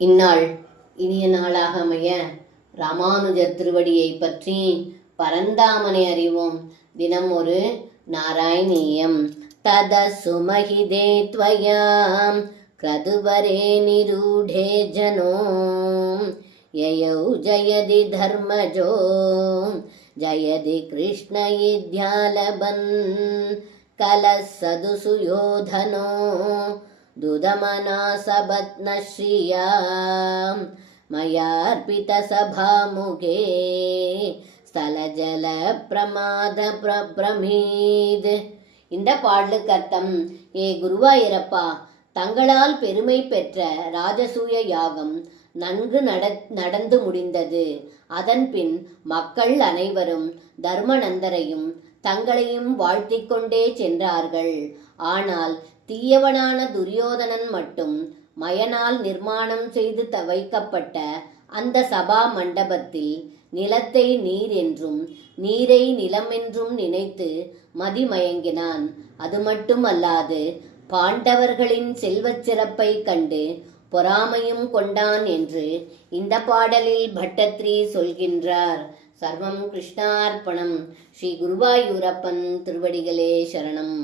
இந்நாள் இனிய நாளாக அமைய ராமானுஜர் திருவடியை பற்றி பரந்தாமனை அறிவோம். தினம் ஒரு நாராயணீயம். தத சுமஹிதே த்வயாம் க்ரதுவரே நிரூடே ஜனோ யயௌ ஜயதி தர்மஜோ ஜயதி கிருஷ்ண இத்யாலபன் கலசது சுயோதனோ दुदमनासबत्नश्रिया मयार्पितसभामुखे ஸ்தலஜல பிரமாத பிரமீத். இந்த பாடலுக்கு அர்த்தம்: ஏ குருவாயிரப்பா, தங்களால் பெருமை பெற்ற ராஜசூய யாகம் நன்கு நடந்து முடிந்தது. அதன்பின் மக்கள் அனைவரும் தர்மநந்தரையும் தங்களையும் வாழ்த்திக் கொண்டே சென்றார்கள். ஆனால் தீயவனான துரியோதனன் மட்டும் மயனால் நிர்மாணம் செய்து வைக்கப்பட்ட அந்த சபா மண்டபத்தில் நிலத்தை நீர் என்றும் நீரை நிலம் என்றும் நினைத்து மதிமயங்கினான். அது மட்டுமல்லாது பாண்டவர்களின் செல்வச் சிறப்பை கண்டு பொறாமையும் கொண்டான் என்று இந்த பாடலில் பட்டத்ரி சொல்கின்றார். சர்வம் கிருஷ்ணார்ப்பணம். ஸ்ரீ குருவாயூரப்பன் திருவடிகளே சரணம்.